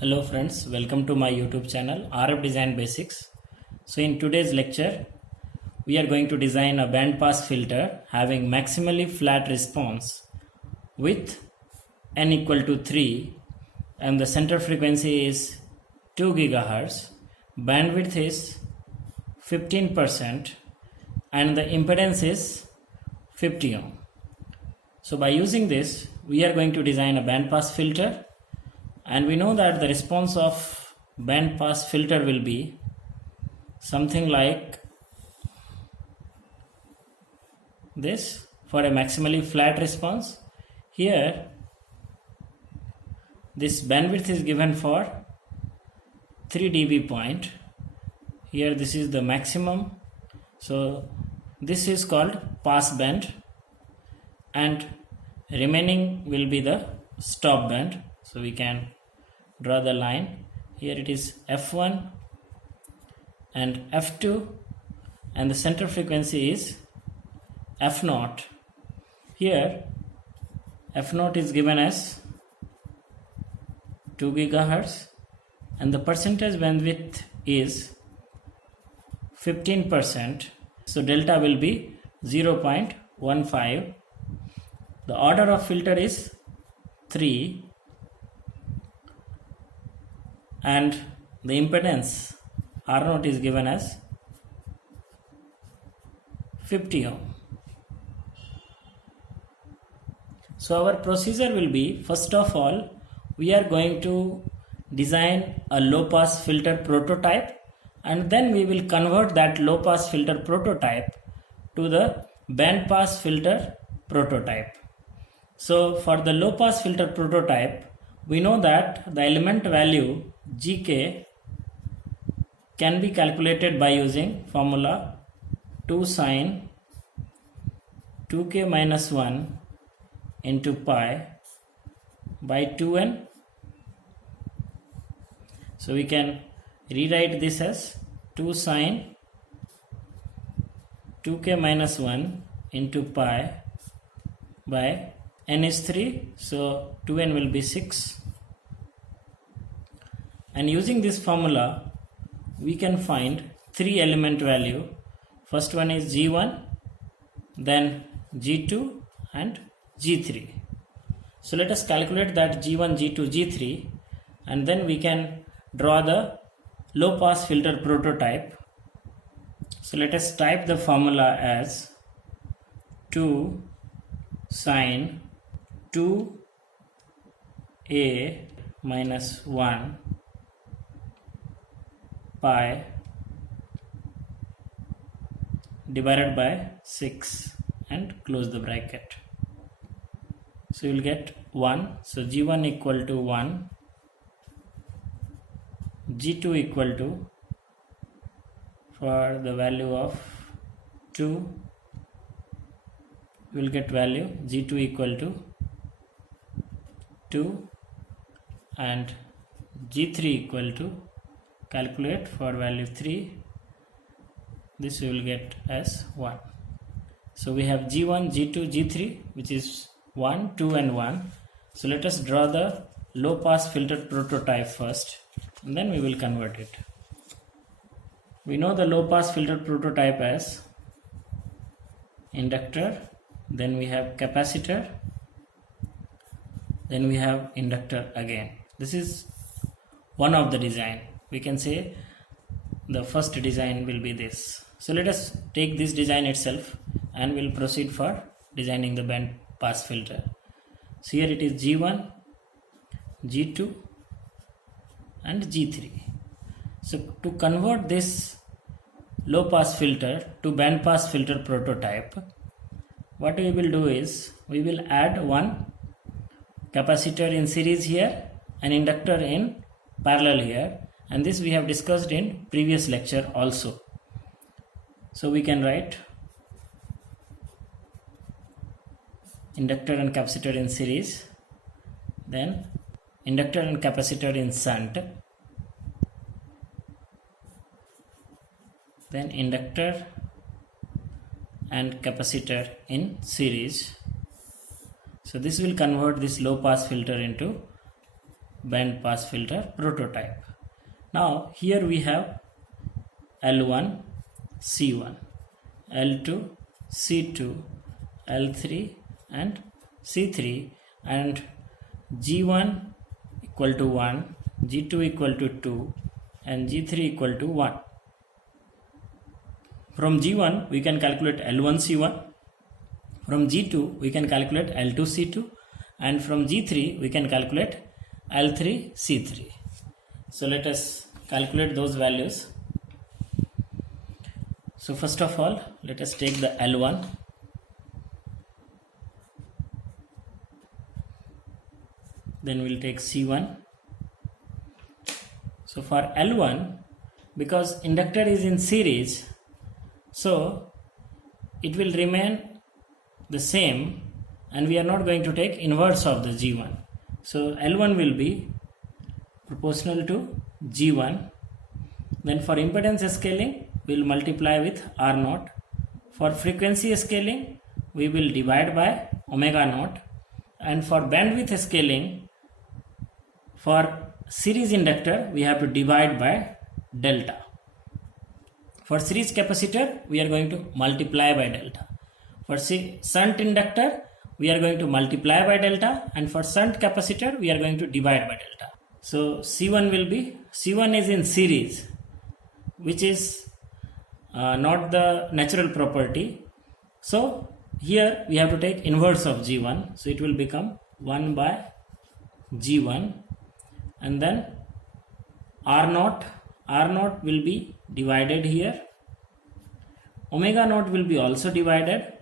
Hello friends, welcome to my YouTube channel RF Design Basics. So in today's lecture, we are going to design a band pass filter having maximally flat response with n equal to 3 and the center frequency is 2 GHz, bandwidth is 15% and the impedance is 50 ohm. So by using this, we are going to design a band pass filter. And we know that the response of band pass filter will be something like this for a maximally flat response. Here this bandwidth is given for 3 dB point. Here this is the maximum. So this is called pass band and remaining will be the stop band. So we can draw the line. Here it is F1 and F2 and the center frequency is F0. Here F0 is given as 2 GHz and the percentage bandwidth is 15%. So delta will be 0.15. The order of filter is 3 and the impedance R0 is given as 50 ohm. So our procedure will be, first of all, we are going to design a low pass filter prototype and then we will convert that low pass filter prototype to the band pass filter prototype. So for the low pass filter prototype, we know that the element value Gk can be calculated by using formula 2 sine 2k minus 1 into pi by 2n. So we can rewrite this as 2 sine 2k minus 1 into pi by n is 3, so 2n will be 6. And using this formula, we can find 3 element value. First one is G1, then G2 and G3. So let us calculate that G1, G2, G3 and then we can draw the low pass filter prototype. So let us type the formula as 2 sine 2a minus 1 pi divided by 6 and close the bracket. So you will get 1. So G1 equal to 1, G2 equal to, for the value of 2, we will get value G2 equal to 2 and G3 equal to, calculate for value 3, this we will get as 1. So we have G1, G2, G3 which is 1, 2 and 1. So let us draw the low pass filter prototype first and then we will convert it. We know the low pass filter prototype as inductor, then we have capacitor, then we have inductor again. This is one of the design. We can say the first design will be this. So let us take this design itself and we'll proceed for designing the band pass filter. So here it is G1, G2 and G3. So to convert this low pass filter to band pass filter prototype, what we will do is we will add one capacitor in series here and inductor in parallel here, and this we have discussed in previous lecture also. So we can write inductor and capacitor in series, then inductor and capacitor in shunt, then inductor and capacitor in series. So this will convert this low pass filter into band pass filter prototype. Now here we have L1, C1, L2, C2, L3 and C3, and G1 equal to 1, G2 equal to 2 and G3 equal to 1. From G1 we can calculate L1 C1, from G2 we can calculate L2 C2, and from G3 we can calculate L3 C3. So let us calculate those values. So first of all, let us take the L1. Then we'll take C1. So for L1, because inductor is in series, so it will remain the same and we are not going to take inverse of the G1. So L1 will be proportional to G1. Then for impedance scaling, we will multiply with R0. For frequency scaling, we will divide by omega naught. And for bandwidth scaling, for series inductor, we have to divide by delta. For series capacitor, we are going to multiply by delta. For shunt inductor, we are going to multiply by delta, and for shunt capacitor, we are going to divide by delta. So C1 will be, C1 is in series, which is not the natural property. So here we have to take inverse of G1. So it will become 1 by G1, and then R0 will be divided here. Omega naught will be also divided,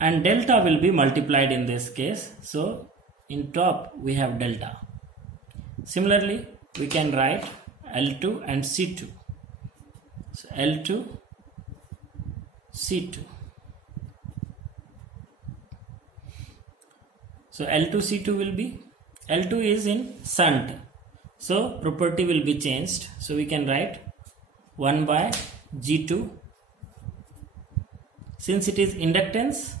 and delta will be multiplied in this case. So in top we have delta. Similarly, we can write L2 and C2. So L2, C2. So L2, C2 will be, L2 is in shunt, so property will be changed. So we can write 1 by G2. Since it is inductance,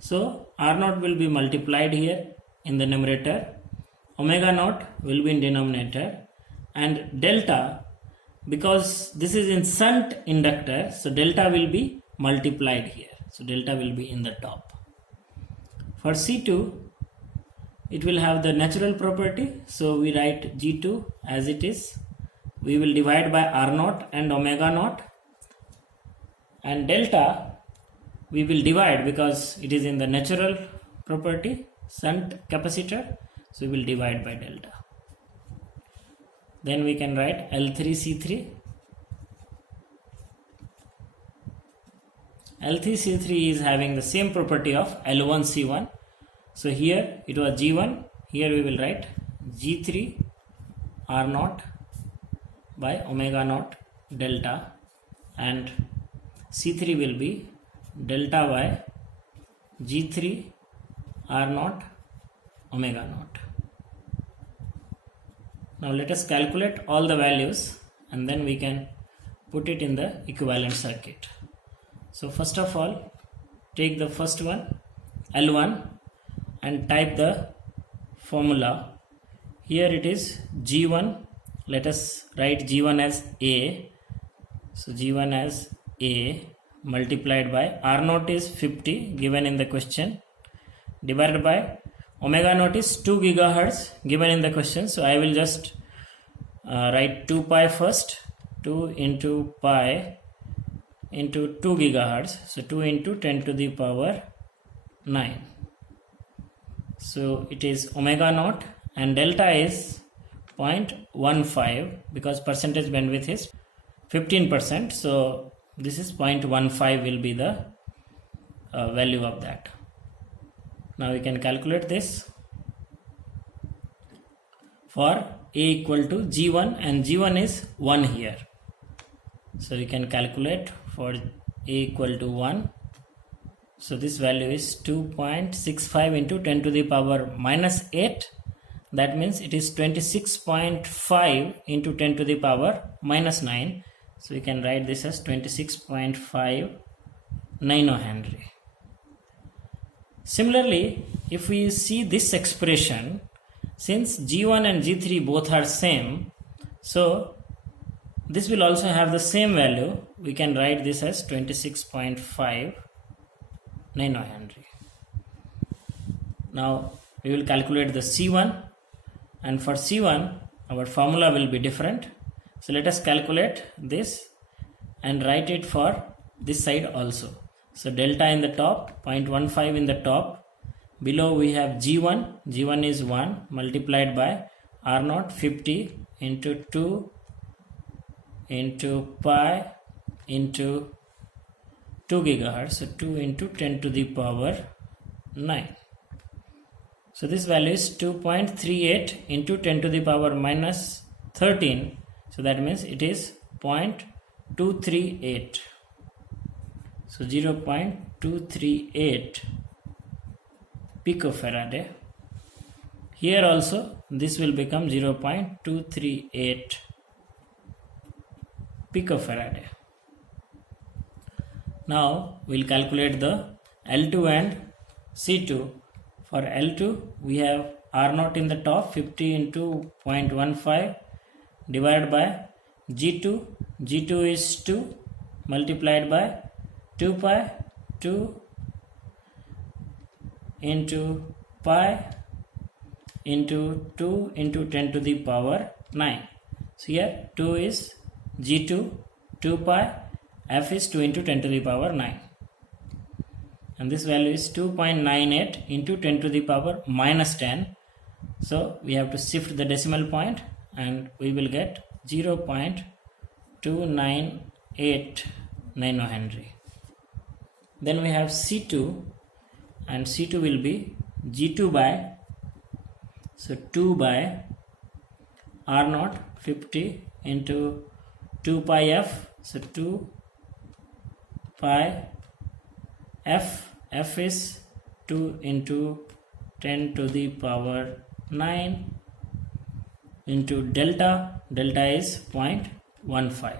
so R0 will be multiplied here in the numerator, omega naught will be in denominator, and delta, because this is in shunt inductor, so delta will be multiplied here. So delta will be in the top. For C2, it will have the natural property, so we write G2 as it is. We will divide by R0 and omega naught, and delta we will divide because it is in the natural property, shunt capacitor, so we will divide by delta. Then we can write L3 C3. L3 C3 is having the same property of L1 C1. So here it was G1, here we will write G3 R0 by omega naught delta, and C3 will be delta by G3 R0 omega naught. Now let us calculate all the values and then we can put it in the equivalent circuit. So first of all, take the first one, L1, and type the formula. Here it is G1. Let us write G1 as A. So G1 as A multiplied by R0 is 50 given in the question, divided by omega naught is 2 gigahertz given in the question. So I will just write 2 pi first. 2 into pi into 2 gigahertz. So 2 into 10 to the power 9. So it is omega naught, and delta is 0.15 because percentage bandwidth is 15%. So this is 0.15 will be the value of that. Now we can calculate this for A equal to G1, and G1 is 1 here. So we can calculate for A equal to 1. So this value is 2.65 into 10 to the power minus 8. That means it is 26.5 into 10 to the power minus 9. So we can write this as 26.5 nanohenry. Similarly, if we see this expression, since G1 and G3 both are same, so this will also have the same value. We can write this as 26.5 nanohenry. Now we will calculate the C1, and for C1 our formula will be different. So let us calculate this and write it for this side also. So delta in the top, 0.15 in the top. Below we have G1. G1 is 1 multiplied by R0 50 into 2 into pi into 2 gigahertz. So 2 into 10 to the power 9. So this value is 2.38 into 10 to the power minus 13. So that means it is 0.238. So 0.238 picofarad. Here also this will become 0.238 picofarad. Now we'll calculate the L2 and C2. For L2 we have R0 in the top, 50 into 0.15 divided by G2. G2 is 2 multiplied by 2 pi, 2 into pi into 2 into 10 to the power 9. So here 2 is G2, 2 pi, F is 2 into 10 to the power 9. And this value is 2.98 into 10 to the power minus 10. So we have to shift the decimal point and we will get 0.298 nanohenry. Then we have C2, and C2 will be G2 by, so 2 by R0 50 into 2 pi F, so 2 pi F, F is 2 into 10 to the power 9 into delta, delta is 0.15.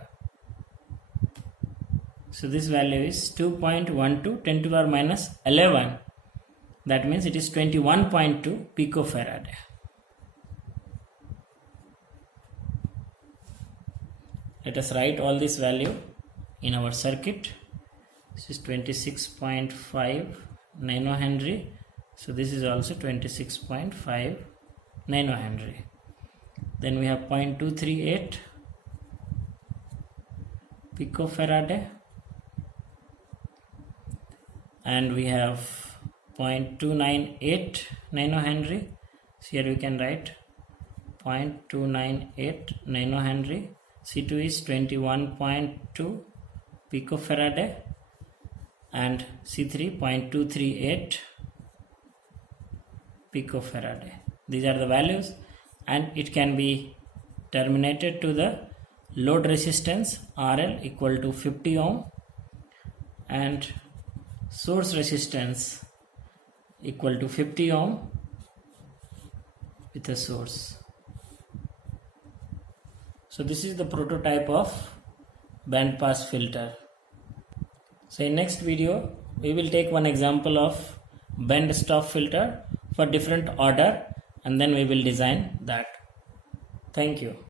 So this value is 2.12 10 to the power minus 11. That means it is 21.2 picofarad. Let us write all this value in our circuit. This is 26.5 nanohenry. So this is also 26.5 nanohenry. Then we have 0.238 picofarad. And we have 0.298 nanohenry. So here we can write 0.298 nanohenry. C2 is 21.2 picofarad and C3 0.238 picofarad. These are the values, and it can be terminated to the load resistance RL equal to 50 ohm and source resistance equal to 50 ohm with a source. So this is the prototype of band pass filter. So in next video we will take one example of band stop filter for different order, and then we will design that. Thank you.